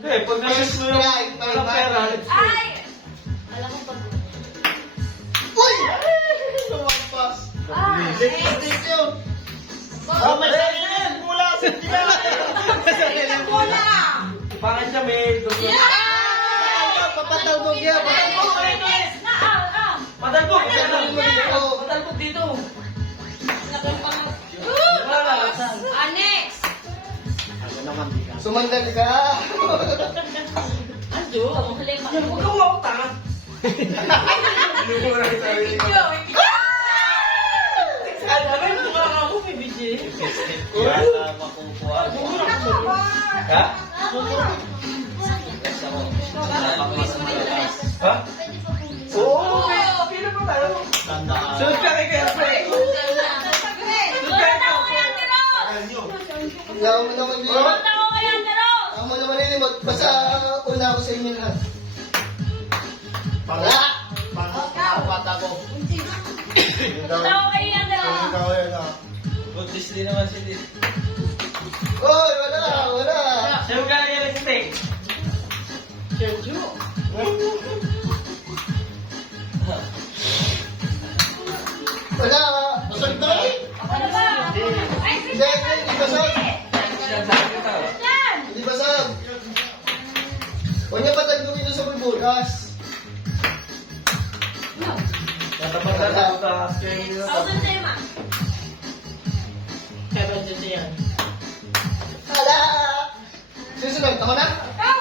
Hindi, pag nag-miss mo yung walang pera. Ay! Alam mo pag... Uy! Lumampas. Ah! Thank you. Oh, may sarili mula sa tila. Bola! Bakit siya may dugo? Papatalbog yan. Madalbog! Oo. Madalbog dito! Next! Sumandali ka. Anjo! Huwag kang wawak tanga! Lumo na yung sarili ko. Ano yung tukang ako, PBG? Kaya makukuha mo. Ha? Ha? Oo! Pila pa tayo? Tandaan. Sunod ka kay Kaya Fred! Yaw mo naman yun. Sunod ako kay Anderos! Ang mo naman yun. Basta una ako sa inyo lahat. Wala! Apat ako. Sunod ako kay Anderos! Buntis din naman si Dit. Oy, wala! Wala! Sino ka kay Lipstick? Wala! Basag na eh! Ano ba? Ay, Hindi, hindi basag! Yan sa akin ito. Yan! Hindi basag! Huwag niya patagawin doon sa bulbugas. Tatapat na lang sa akin. Thousand tema. Wala! Susunod, ako na? Ikaw!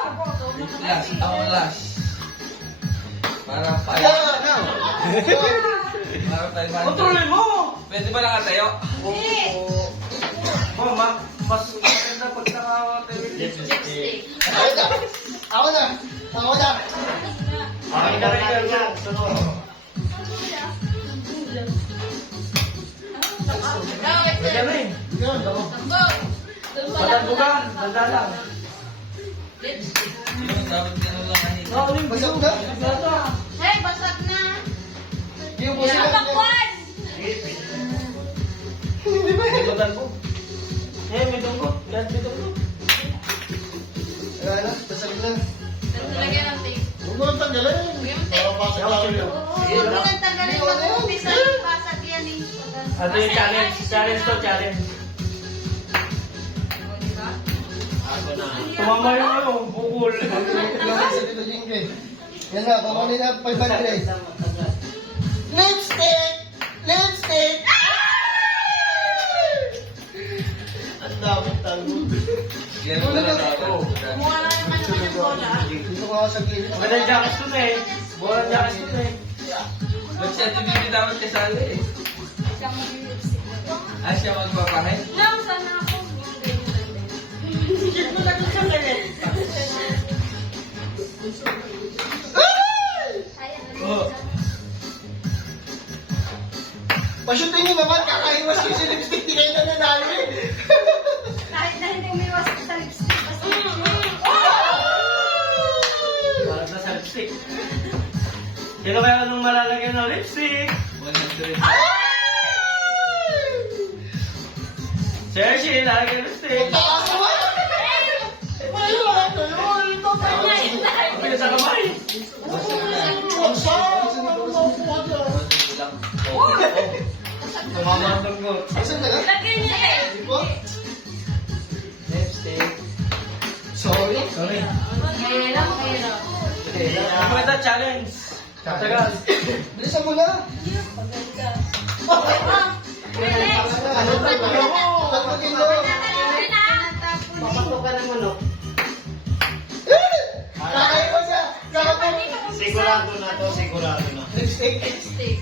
Last. Ako last. Para pa. Wala! Para tayo man. Kontrolin mo! Pwede ba nakatayo? Mama, mas maganda pag nakakatayo. Lipstick. Ako na! Ako na! Ako na! Akin na rin yan. Lagyan na eh. Yun, ako. Madalbugan. Dandalang. Yun, dapat ganun lang kanina. Basag na? Hey, basag na! Yung puso lang yan. Pakwan! Hindi ba Hindi yan? madalbog. Eh, may dugo. Yan, may dugo. Wala na, basag na. Lagyan ng tape. Huwag mo lang tanggalin. Para pasok lang yun. Huwag mo nang tanggalin ng umpisa. Basag yan eh. Ito yung challenge. Challenge to, challenge. O, diba? Ako na. Tumama yung ano, bukol. Lang sa dito Jingke. Yan na, pamunin na 500. Lipstick! Lipstick! Ang dami tago. Ganun na lang ako. Kumuha lang naman naman yung bola. Dito ko ako sa gilid. Magandang jackets to na eh. Bolang jackets to na eh. Ba't siya tumindi dapat kasali eh? Siya mo yung lipstick. Ah, siya magpapahay? Lang, sana ako. Sige mo na dun sa galit. Oo. Pasyutin nyo naman, kakaiwas yung si lipstick. Di kayo na nanalo eh. Kahit na hindi umiwas sa lipstick. Basta Para na sa lipstick. Sino kaya nung malalagyan ng lipstick? 100. Sergi, lalagyan ng lipstick. Taas mo! Wala ito yun. Ito tayo. Pagkita sa kamay. Ang sarap. Ang makuha dyan. Lang. Tumama ang dugo. Asan na nga? lagay niya eh. Di ba? Lipstick. Sorry. Sorry. Mahirap. Ano ito? Challenge. Tagal. Bilisan mo na. Ano ba ito? Tagpagin mo. Papatukan ng manok. Kakaiwas siya. Kakapag. Sigurado na to, sigurado na. Lipstick. Lipstick.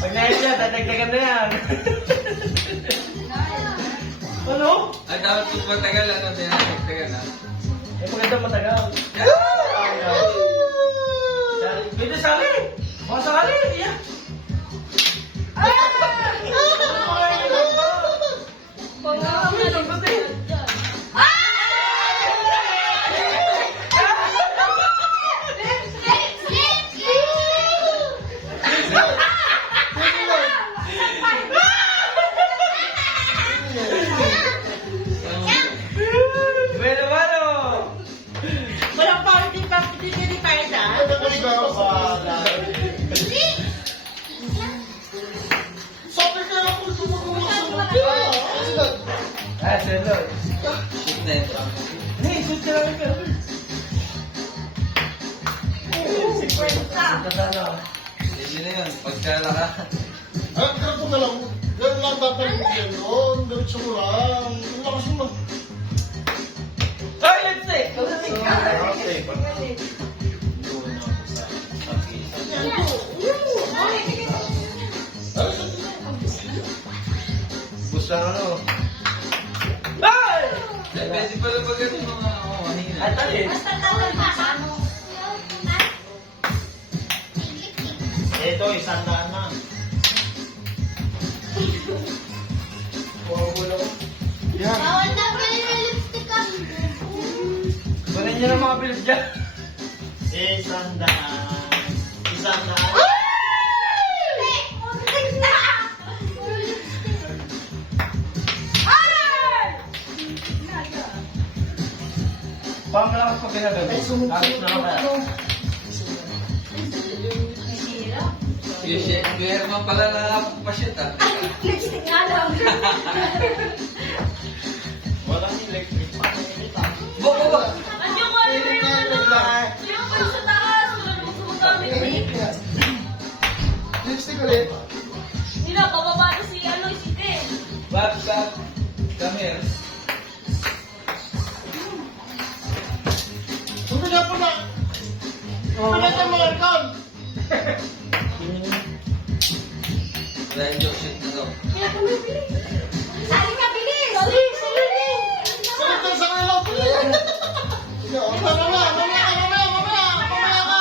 Pag nahit yan, dadagdagan na yan. Ano? Ay, dapat kung matagal lang natin nagtagal na. Eh, maganda matagal. Pwede sa akin. Mga sakali. Iya. Pangako na lang. Ah, sunod. Shoot na ito. Hindi, shoot ka lang ito. Ano? Hindi na yun. Pagkala ka. Ay, ganito na lang. Ganito lang dapat yan. Oo, diretso mo lang. Ang lakas mo. Ay, let's say! Let's say! Gusto ano? Ay! Pwede pala pag ito mga kanina. At alin? Basta tawag pa sa ano. Ito, 100 na. Yan. Bawal na kayo ng lipstick ka. Kunin niyo ng mga bills dyan. 100. 100. Pamalakas ko pinagano. Tapos na ako kaya. Si German pala nakapag-shoot ah. Lipstick nga lang. Walang electric pa. Bo! Andiyan ko alam yung ano. Yung pa sa taas. Wala namang gumagamit eh. Lipstick ulit. Hindi na, bababa na si ano, si Ken. Back. Come here. Sunod na po na. Sunod na mga aircon. Dahil joke shoot na to. Kaya bumibili. Sali ka, bilis! Bilis! Sunod na sa kanila. Mamaya ka.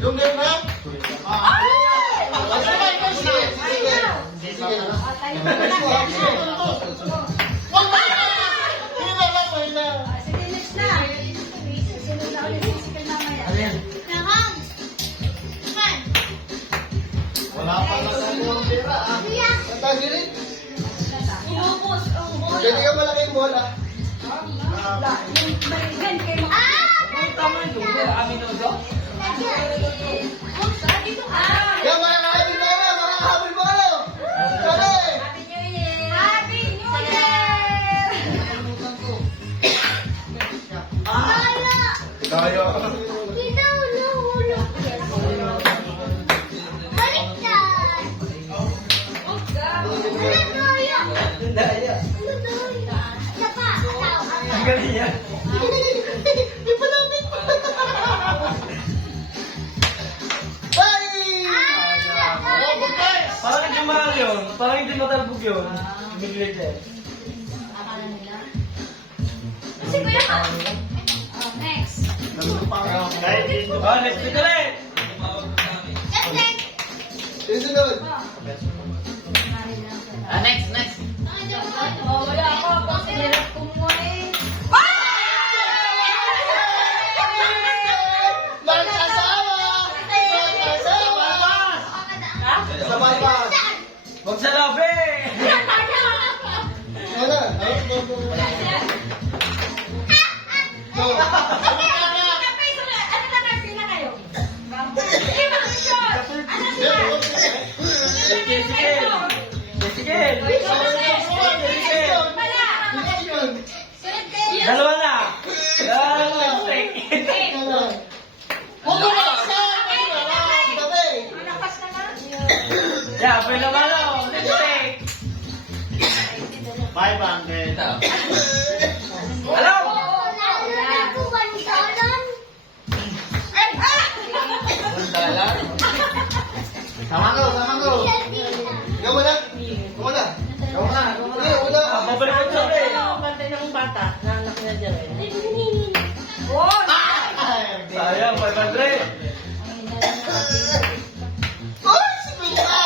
Yung name na? Sige. Wag ba? Hindi na lang, wait na. Sige, next na. Sino na ulit yung sikat mamaya? Alin? Nakang! Man! Wala pa na sa yung pera, ah. Tatagirin. Inubos ang bola. Pwede ka malaki yung bola. Yung baligan kayo. Ang tama ito. Amin na ito. Dito ka. Kaya makakahabol ba kayo? Makakahabol ba kayo? Dali! Happy New Year! Happy New Year! Kaya. Dito, nahulog. Baliktad! Oh, Hindi, ayan. Isa pa, ataw. Ang galing yan. Di pa namin. Ay! Oh, good guys! Parang hindi mahal yun. Parang hindi matalbog yun. Bigla dyan. Akala nila. Kasi kuya ka. Oh, next. Oh, next week ulit. Tumawag ka sa amin. Next. Susunod. Next. Oh, wala ako. Kasi hirap kumuha eh. Mag-asawa! Mag-asawa! Sa bypass. Huwag sa labi! Wala. So, Sige! yun. Dalawa na! Lipstick! Huwag mo makasama! Tabi! Yeah, pwede naman ako! Lipstick! 500. Ito. Hello! $1. Sama ko. Ikaw muna. Ikaw muna. Sige, una. Babalik ko siya ulit! Sayang, 500! Uy, si Pita!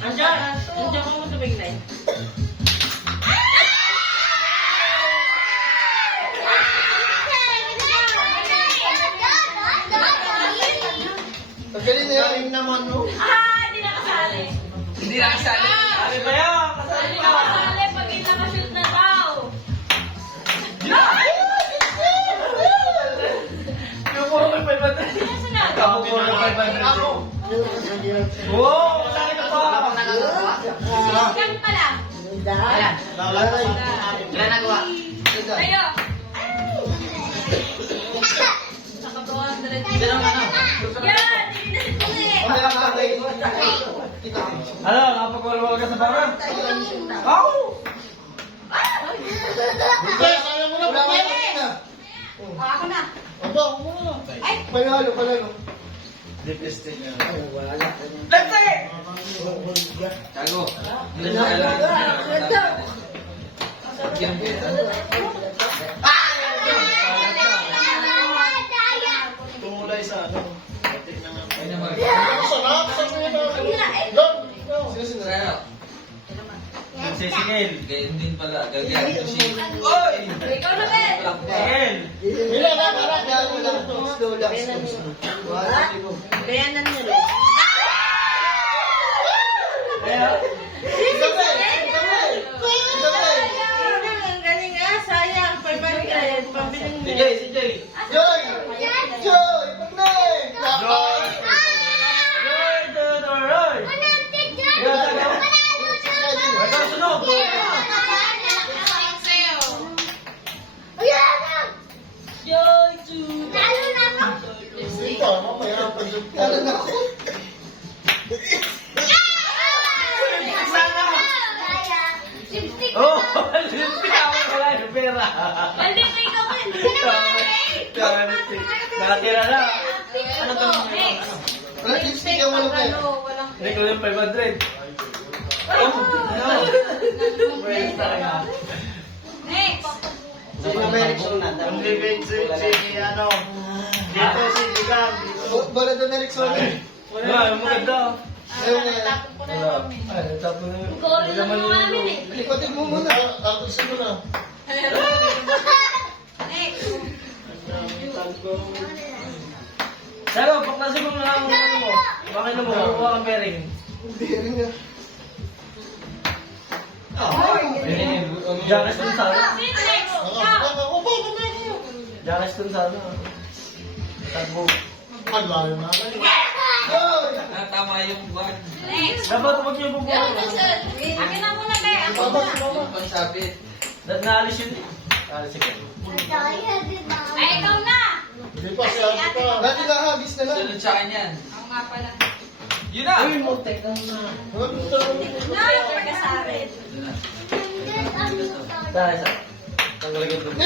Andiyan ko mo tubig na Pagkalit na yun naman, no? Hindi nakasali. Hindi nakasali. Sabi ba yan? Kasali Hindi ka! nakasali pag hindi nakashoot na daw. Yung puro may 500! Sino sunod? Ako puro may 500! Ako. Wow! Malaki ka pa! Yan pala. Ayan. Lalay. Wala nagawa. Tayo. Nakagawa ang diretso. Ganun ano. Yan! Hindi na si Ano, napagwalwal ka sa parang? Ako! Buti, kaya mo na, buti. Ako na. Aba, ako muna. Ay! Panalo. Left stick. Tago. Hindi na kailangan. Tumulay sa ano. Ay naman. Sarap, sarap na. Don, Sa'yo. Sisigil. Ganyan din pala. Gagayin ko siya. Oy! Ikaw na, Ben! Sigil. Mila na, harap. Kaya na nila. Kaya, Ang galing ah, sayang. Pagpapit, pabiling si Jay, si Jay. Joy! Joy! Pagnay! Joy! Joy to the right! Ikaw, sunog! Joy to... Ito, mamaya pa dyan. Oh, lipstick ako wala yung pera. Hindi ko ikaw ko. Hindi na Lipstick. Nakatira na. Ano to? Next. Lipstick yung wala pa. Walang... Hindi ko yung 500. Oh, no. Praise talaga. Next. Only wait si ano. Dito si Jigang. Bala doon na Rexona. Wala, yung maganda. Tapon ko na Wala. namin. Ay, tapos na yun. Gori lang mo namin eh. Likotin mo muna. Alkusin mo na. Next. Salo, paklasin mo na ang ano mo. Bakit na mo, kukuha kang bearing. Hindi rin nga. Jackets dun sana. Next. Upo, Jackets dun sana. Tagbo. Ang layo na. Joy! Tama yung bag. Next. Dapat huwag niyo bubuhay. Akin na muna, be. Ako Baba, na. baba. Yung pansabit. Naalis yun. Alis sige. Ay, ikaw na. Hindi pa siya. Dati na habis na lang. Sunod sa akin yan. Ako nga pala. Yun na! Na, yung pagkasabi. Dahil sa. Tanggalin ko dun.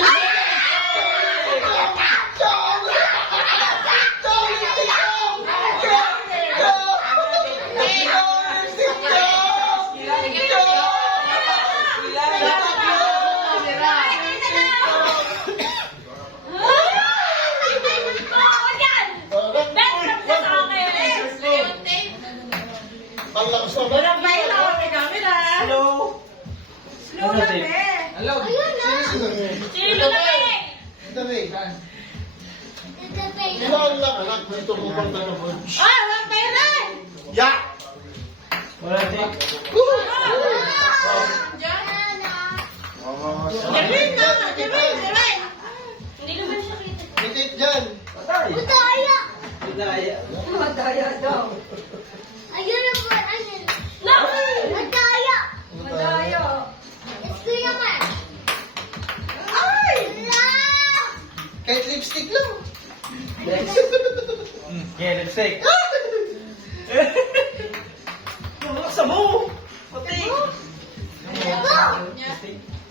Ang lakas na ba? Walang bailo, may camera. Hello. Slow lang, be. Hello! Sino na, be? Dami. Ilan lang anak dito kung pang tanong. Ah, walang pera. Ya! Wala din. Jebrin na, Jebrin. Hindi naman siya kita. Tikit dyan. Patay. Bidaya. No! Madayo. Kahit lipstick lang. Yeah, lipstick. Sa mo. Pati.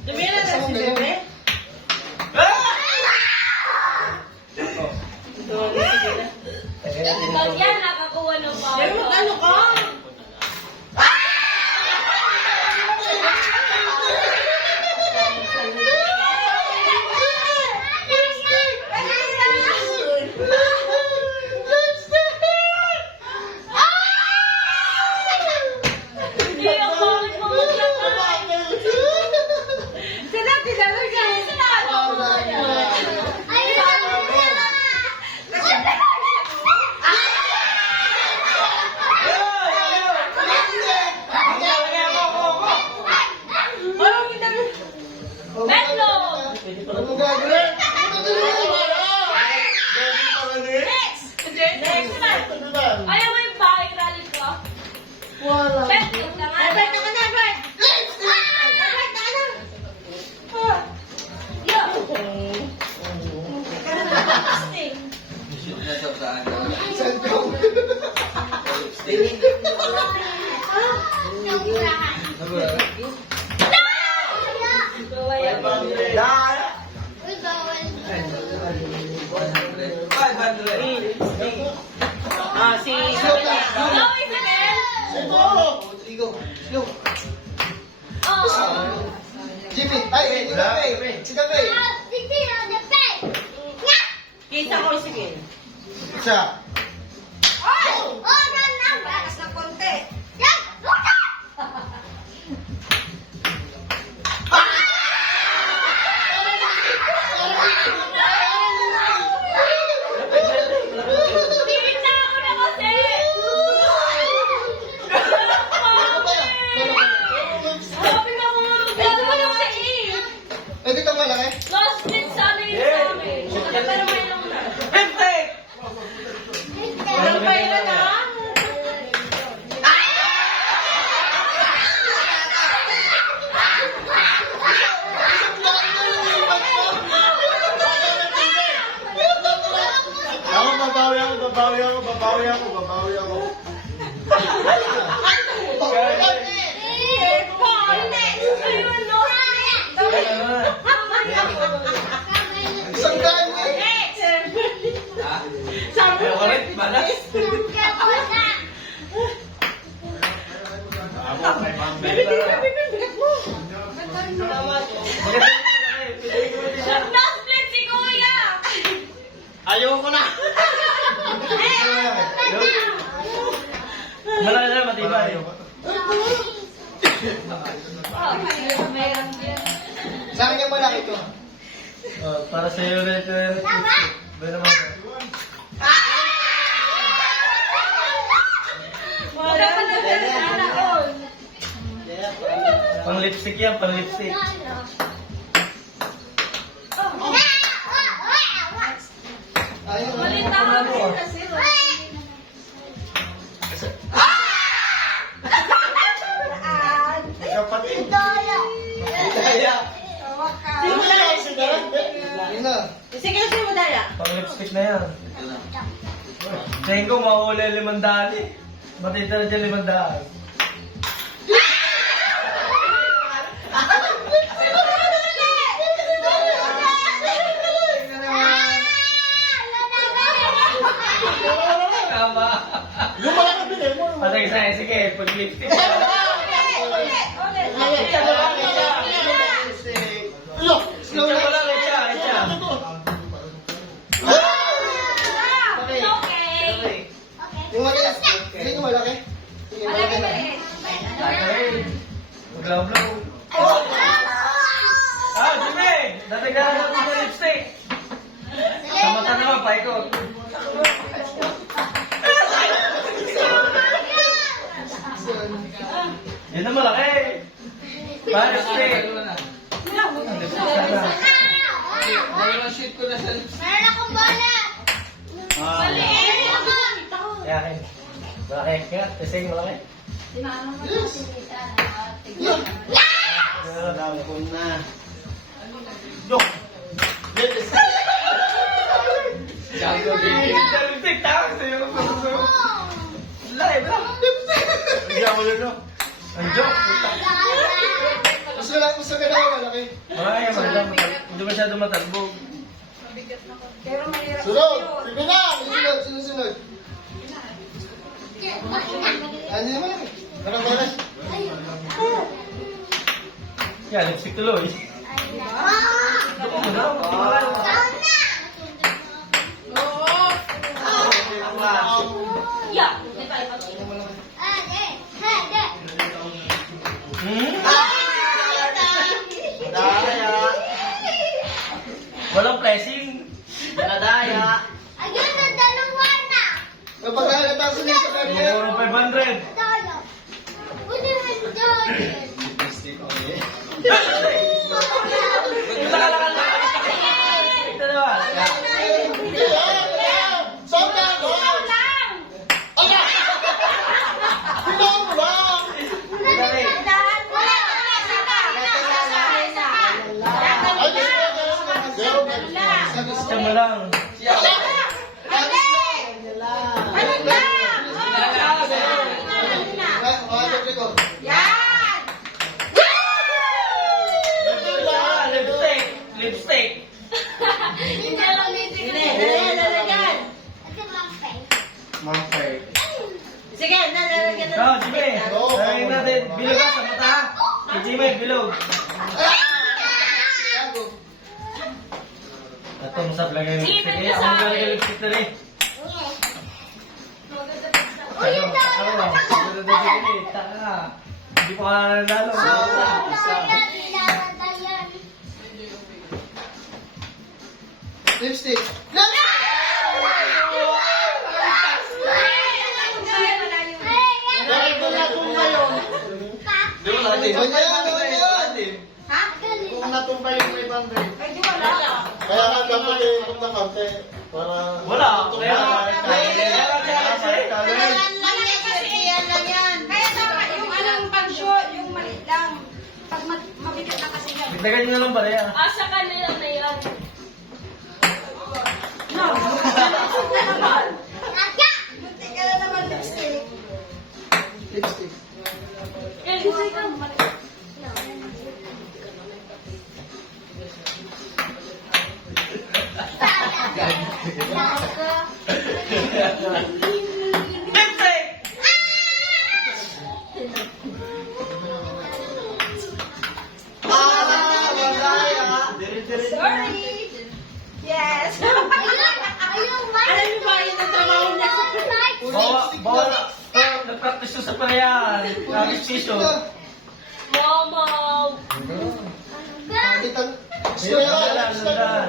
Tumira na si Bebe. Ikaw yan, nakakuha ng power. Jebrin, mag-ano ka? Hindi ako bakit mo maglakas. Sila, kilala ka. Bert, taka na, Bert. Bert, taka na. Shoot na sa saan. Saan ka? Lipstick. Daya! 500. Ah, si Sino? Jimmy! Ay, si Dape! Si Dape! Kisa ko, sige. Siya! Eh, dito malaki? Walang pera na. Ako, babawi ako. Isang daan eh! Ha? Sabi ko, Ulit, balas. bigat mo. Ayoko na! Malaki na, matibay. Saan yung malaki to? Para sa iyo rin, Ba naman? Wala pa na sana all. Pang lipstick yan, pang lipstick. Ayun. Kapatid. Daya! Sino na? Yun na. Sige, sino mo dala? Pang lipstick na yan. Ito na. Tingin ko mahuli 500 eh. Matitira dyan 500. Tama. Yung malaki bilhin mo. Patay sa sige, pag lipstick. Look! Slow Itcha lang. mo lang, itcha, itcha. Yung malaki. Hindi yung malaki. Sige, malaki na. Okay. Maglaw-blaw. Ah, Jimmy! Dadagdagan natin ng lipstick. Sa mata naman, paikot. Yun ang malaki. Pa-lipstick. Dalawa na. Lipstick na. Dalawang shoot ko na sa lipstick. Ah, yakin. Malaki. Kaya, testing malaki. Nalapon na. Dok! Yes! Lipstick, tawag sa'yo. Live lang. Bigyan mo yun, no? Ang joke. Gusto ka na malaki. Marami, marami. Hindi masyado matalbog. Sunod! Sige na! Sunod! Ano yung malaki? Parang malaki. Kaya, lipstick tuloy. Doko mo na. Hmm? Walang pressing. Nadaya. Napaghalata sa niya sa kanya. Puro 500. Nakalakal na. Ito naman. Saan ka? lang. Siya. Ano na? Yan! Lipstick. Lipstick. Hindi lang lipstick. Lalagyan. Mampay. Sige, lalagyan na. No, Jimmy. Lalagyan natin. Bilog ka sa mata. Si Jimmy, bilog. Atong sa lagay ng lipstick. Eh, ako galing ng lipstick na rin. Hindi ko ka nanalo. Lipstick. Dahil ko na kung ngayon. Doon natin. Ha? Kung natumpay yung 500. Ay, di wala. Kaya nga dapat ikot ng kaunti. Para... Wala. Kaya Kailan lang yan kasi yan lang yan. Kaya dapat yung anong pang-show, yung maliit lang. Pag mabigat na kasi yan. Bigdagan nyo na lang ba rin? Asa ka na yan na yan. No. Na naman. Buti ka na naman lipstick. Lipstick. Eh, lipstick ka. Lipstick! Sorry. Yes. Alam niyo ba yun ang trabaho niya sa Bawa na. Nag-practice sa panayan. Nag-station. Mama. Kita... Landan.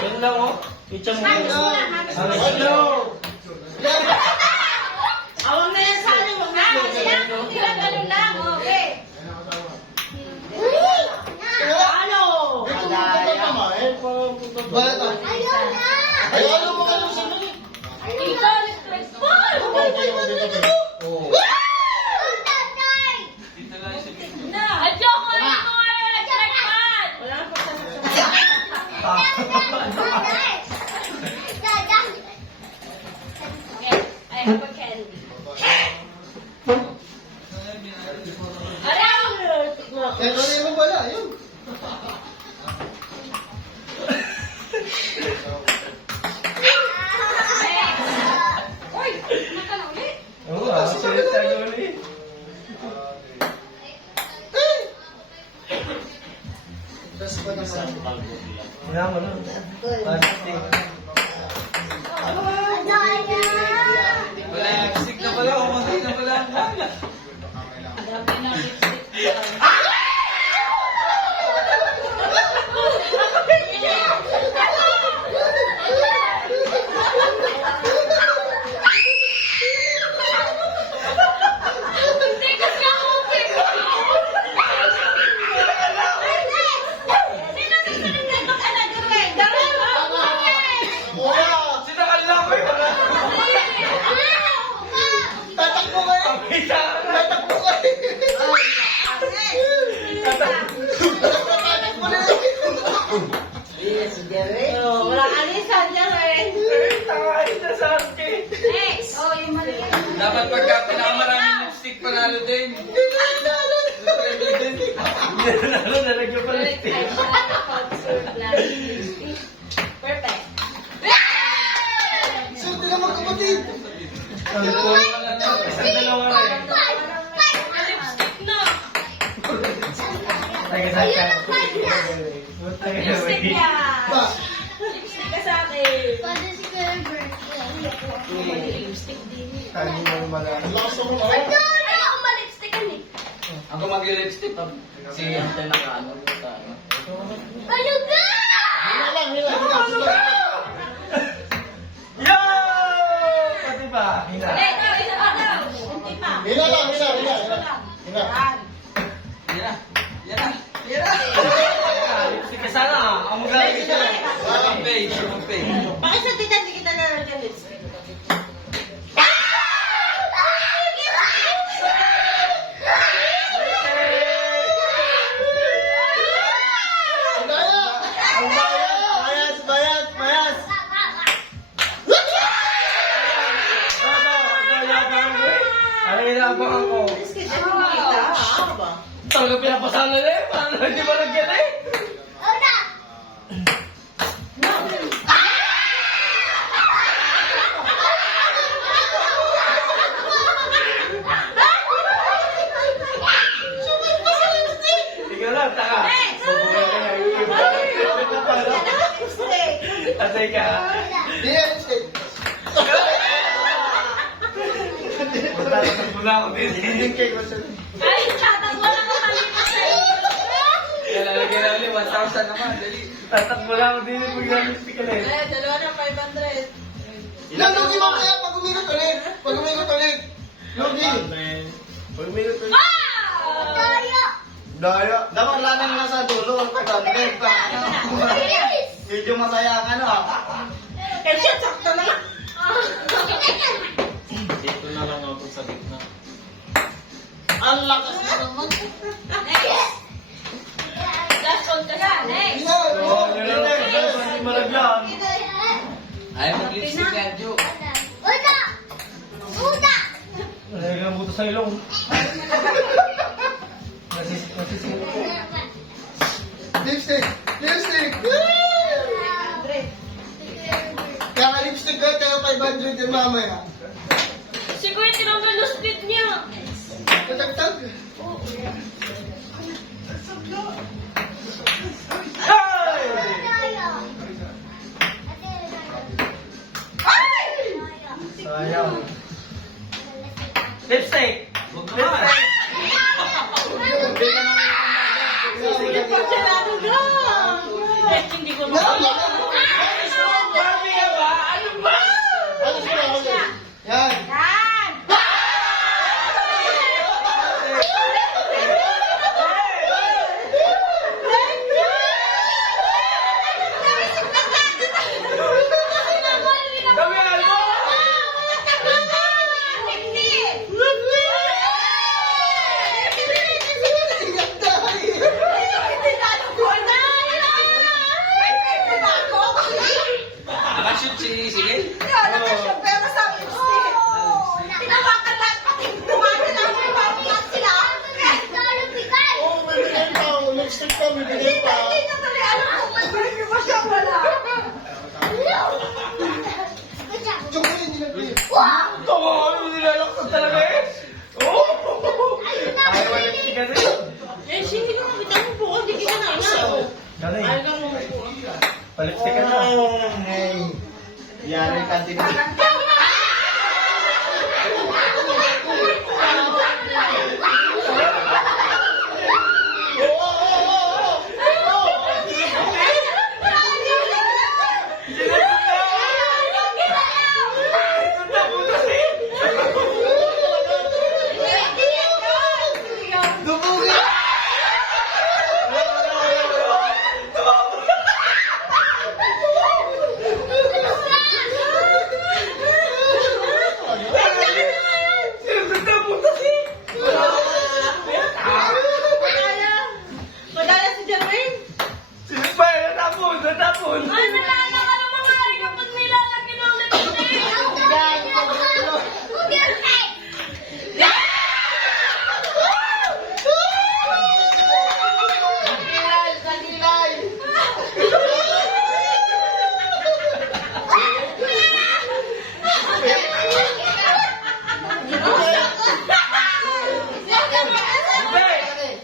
Yun lang oh. Itcha mo. Hello. Awang na yan sa akin. Wag na. Ilang ganun lang, okay. Ano? Ayaw mo kayo sa mga. Ikaw, electric ball! Dito lang sa video. Na! Adyo ko rin mo ngayon, electric ball! Wala po sa Okay, I have a candy. Araw! Eh, ano yung wala? Yun. Uy! Naka na ulit? Oo ah. Sulit tayo ulit. Tapos pa naman. Wala mo lang. Lipstick. Wala yung lipstick na pala. Umatay na pala. Grabe na lipstick. Hindi kasi ako okay. Sino nagsalit na ito ka na gawin? Gawin mo! Wala! Sinakal lang ko yun. Tatakbo kayo! Pagkita ka na. Tatakbo kayo! Tatakbo na yun! Wala alisan dyan eh. Takain na sa akin. Next! Oh, yung mali. Dapat pagka pinakamaraming lipstick, panalo din. Panalo din. Nalagyan pa lipstick. Perfect. Sunod na magkapatid! Isang dalawa na eh. Lipstick na. Lipstick yan. Ba? Lipstick ka sa akin. Lipstick din. Kaya mo malala. Lakas ako na. Ayaw ko malipstickan eh. Ako mag-lipstick. Si Ante naka-ano. Kayo na! Hila lang, hila. Hila. Yo! Pati ba? Hina. Eh, ito, isa pa daw. Kunti pa. Hila lang, hila, hila. Hila. Yan na. Yan na. Yan na. Lipstick ka sana. Ang magaling ka sana. Sumampay. Sumampay. Bakit sa tita hindi kita lalagyan lipstick? Nabang ako. Biscuit, ano makita? Ano ba? Talaga pinapasala na eh. Paano hindi ba naggaling? Ikaw lang, taka. Subukan ka na. Lipstick. Atay ka. Hindi yan, lipstick. Tatakot mo na ako din. Hindi cake ko siya. Ay, chatang wala ka malipas sa'yo. Lalagyan na ulit, 1,000 naman, dali. Tatakbo na ako din. Pag-lipstick ka na eh. Dalawa na 500. Ilalagay mo kaya pag umikot ulit. Pag umikot ulit. Lugi. Pag umikot ulit. Daya. Dapat lanang na sa dulo. Pag-umikot pa. Medyo masaya ka no. Eh, shit, sakto naman. Dito na lang ako sa gitna. Ang lakas na naman. Last one ka na. Next. Yan. Oo, yun lang. Hindi malagyan. Ayaw mag-lipstick yan, Jo. Nalagyan ang buto sa ilong. Nasisingit. Lipstick. Lipstick. 100. Kaya nga lipstick ko, kaya 500 yung mamaya. Si Kuya tinanggal yung split niya. Katagtag. Sayang. Lipstick! Lipstick! Hindi ka na Sige pa siya natin doon. Eh, hindi ko na. Barbie ka ba? Ano ba? Ano sila ako yan? Yan. Yan. Gawin mo! Ingat dahil. Nakashoot si Sige. Pero sa lipstick. Tinawakan lahat pati tumagal ang mga lahat sila. Oo, may bigay pa. Lipstick pa, may bigay pa. Hindi na tuloy alam kung mag-birthday mo siya wala. Tsaka hindi na bigay. Ito ko, nilalaksan talaga eh. Oh! Ayaw mo lipstick kasi. Eh, sige na, bitang mo po. Hindi kita na ina. Galing. Ayaw kang mo po. Palipstick ka na. Yari ka din. Madala si Jermaine. Sinipay, natapon, natapon. Ay, nalala ka naman nga rin kapag nilalagyan ng lipstick. Hindi!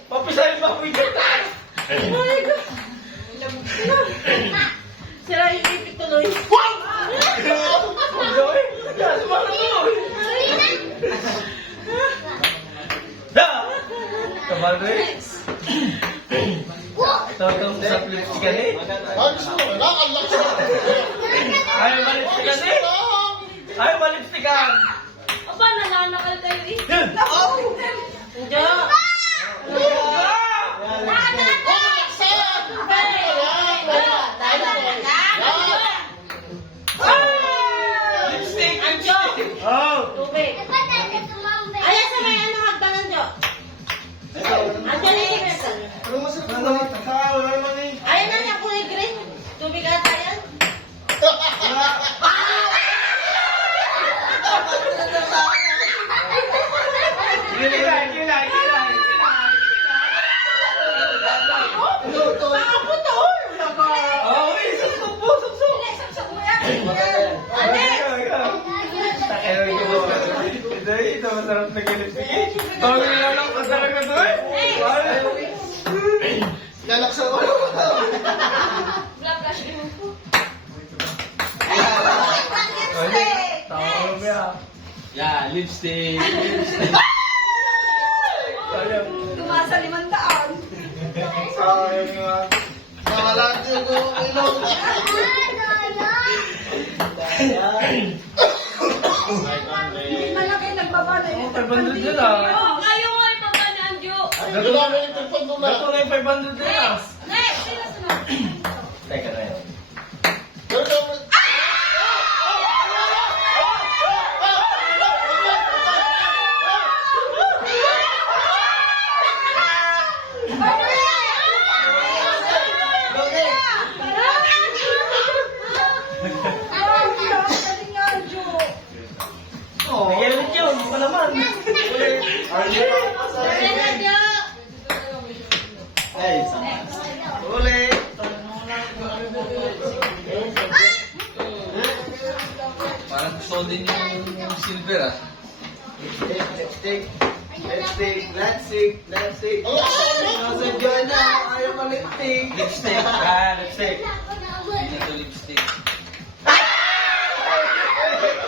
Papisahin mo ako yung Sira yung ipit tuloy. Gawin! Yes, mga tuloy! Da! Kabagay? Ito, itong sa lipstick ka eh. Ayos mo, wala. Ang lakas na. Ayaw malipstick kasi? Ayaw malipstickan! Aba, nananakal kayo eh. Yun! Hindi. Lipstick! Anjo! Oh! Tubig. Ayan sa may ano hagdanan, Jo. Anjo na yung secret. Ano masarap na naman? Wala naman eh. Ayan na yung kulay green. Tubig ata yan. Ito, masarap na lipstick eh. Tawag nila lang pa talaga to eh. Lalaksan ko lang ito. Blah-blah mo po. Tawag mo yan. Yeah, lipstick. Tumasa 500. Sayang nga. Nawala din ko ilong. Hindi malaki nagbaba na yun. 500 yun ah. Oh, kayo nga ipapa ni Anjo. Ito na yung tipon mo na. Ito na yung 500 na ah. Next, sino sunod? Teka na yun. Nagyalit yun, hindi pa naman. Uli. Parang gusto din yung silver ah. Lipstick. Nasa dyan na. Ayaw pa lipstick. Lipstick. Ah, lipstick. Hindi na to lipstick. Wala.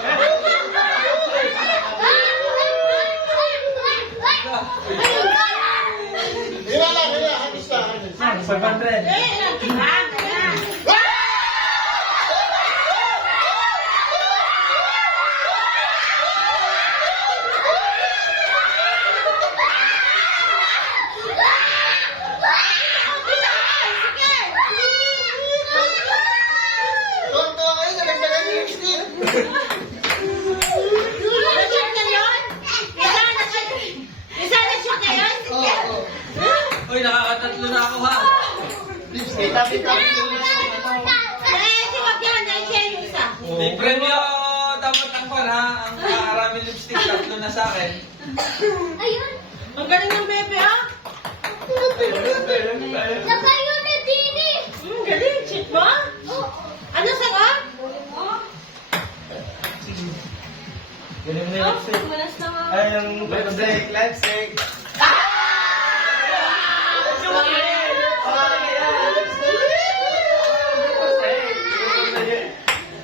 Halos na. 500. Tonto kayo. Nalagdagan yung lipstick. Oo. Uy, nakakatatlo na ako ha. Lipstick. Tapi yung lipstick. May premyo dapat ang pan ha. Ang kakaraming lipstick, tatlo na sa akin. Ang galing ng bebe, ah! Galing, check ba? Ano sa ka? Ganun na yung lipstick. Manas na nga. Ay, yung lipstick.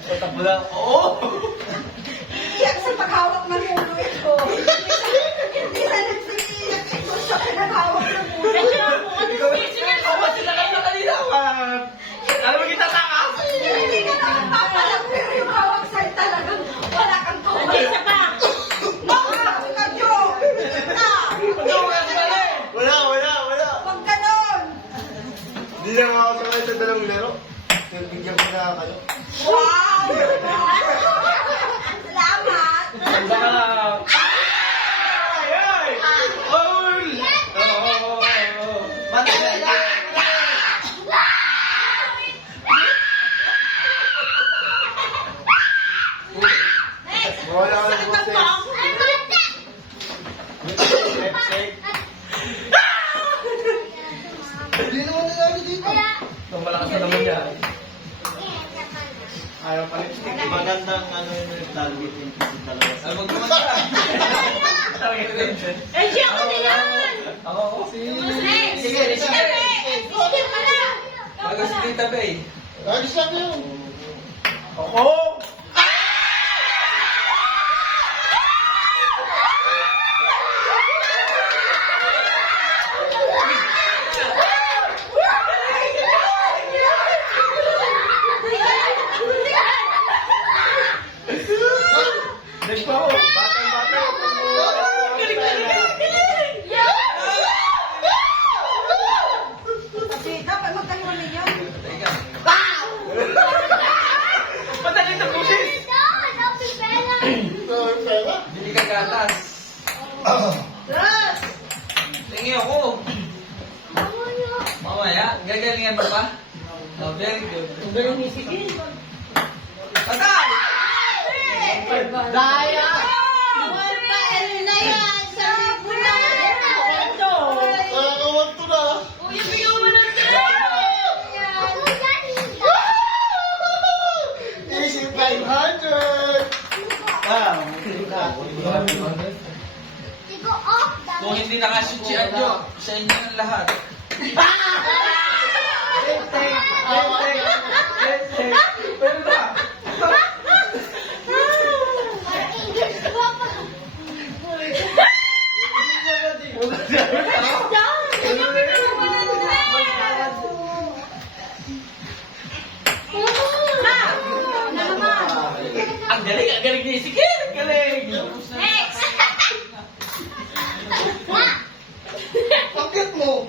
Tatakbo lang. Oo! Iyak sa paghawak ng ulo ito. Hindi na nagsiyak ito sa pinaghawak ng ulo. Ako sila lang na kanina. Alam mo kita takas? Hindi ka nakakapalang pero yung hawak sa'yo talagang wala kang tuwa. Isa pa! Makakawin ka, Joe! Wala. Huwag ganon! Hindi lang ako sakay sa dalawang laro. Bigyan ko na kayo. Wow! Salamat! Tanda ka lang. Ay! Oy! Oo. Matagal na! Wala ka ng boses. Lipstick. Hindi naman nilalo dito. Ito malakas na naman yan. Ayaw pa lipstick. Magandang ano yung target yung pisit talaga. Alam mo naman ka. Target lipstick. Eh, siya ko din yan! Ako. Next! Sige. Sige ka na! Bago si Tita Bay. Ayos lang yun. Ako. Nagpa ako. Batang-bata. Kasi dapat magkaroon ninyo. Teka. Madali na pusis. Ito yung pera. Bili ka gatas. Yes! Tingi ako. Mamaya, gagalingan mo pa? Oh, very good. Patay! Daya! Na yan! Sabi ko na yan! Ito! Nakakawag to na. Uy, yung bigyan mo ng Easy 500. Ah, Kung hindi nakashoot si Adjo, sa inyo ng lahat. Pero na! Ang galing ni Sige! Ang galing! Bakit mo?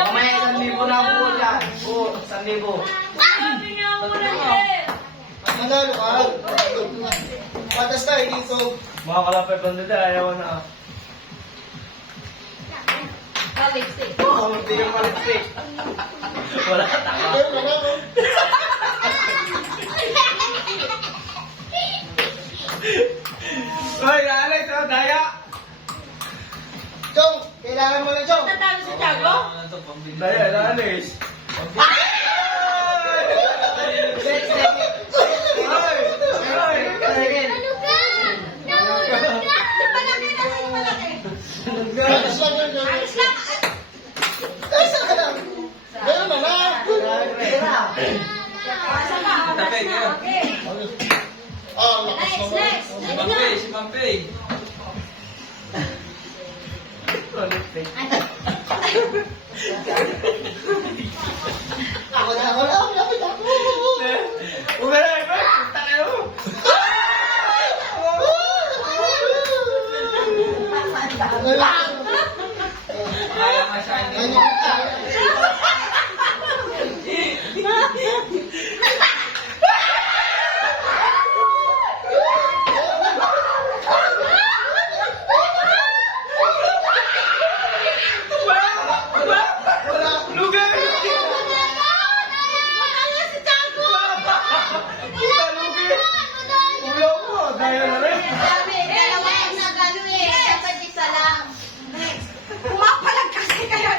Mamaya 1,000 na po dyan. Oo, 1,000. Manalo ka. Patas tayo dito. Mga kalapay bandila, ayaw na. Oo, hindi yung malipstick. Wala ka tama. Pero manalo. Hoy, Alex, daya! Chong, kailangan mo na, Chong. Daya, Alex. Patas lang yun, Chong. Ay, saan ka lang? Meron na na. Tapay kayo. Ah, lakas naman. Si Pampay, si Pampay. Ako na, lapit ako. Huwag na, iba! Punta kayo! Kaya nga siya hindi. Lugar! Ulo mo! Daya na rin! Pumapalag kasi kaya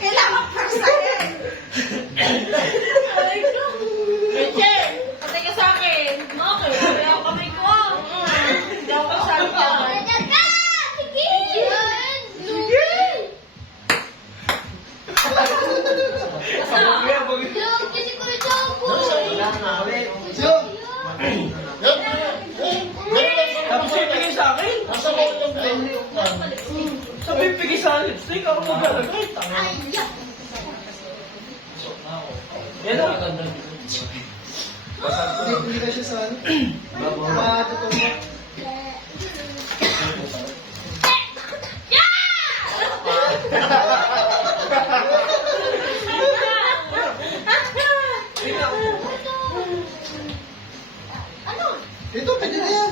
kailangan persahin. Chong. Tapos ipigay sa akin! Nasa mo yung blending. Sabi ipigay sa lipstick, ako maglalagay. Yan ang Hindi na siya sa ano. Ah, totoo mo. Dito, pwede na yan.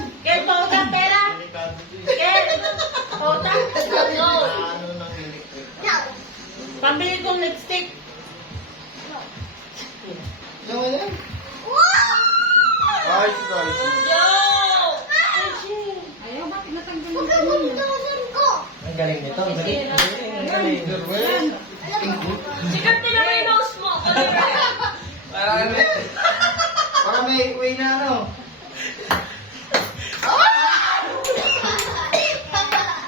Pambili kong lipstick. Yung ano yan? Ay, guys. Ayaw ba tinatanggal yung kanina? Ang galing nito. Ang galing. Ang galing. Sikat din naman yung nose mo. Parang ano. Para may way na ano.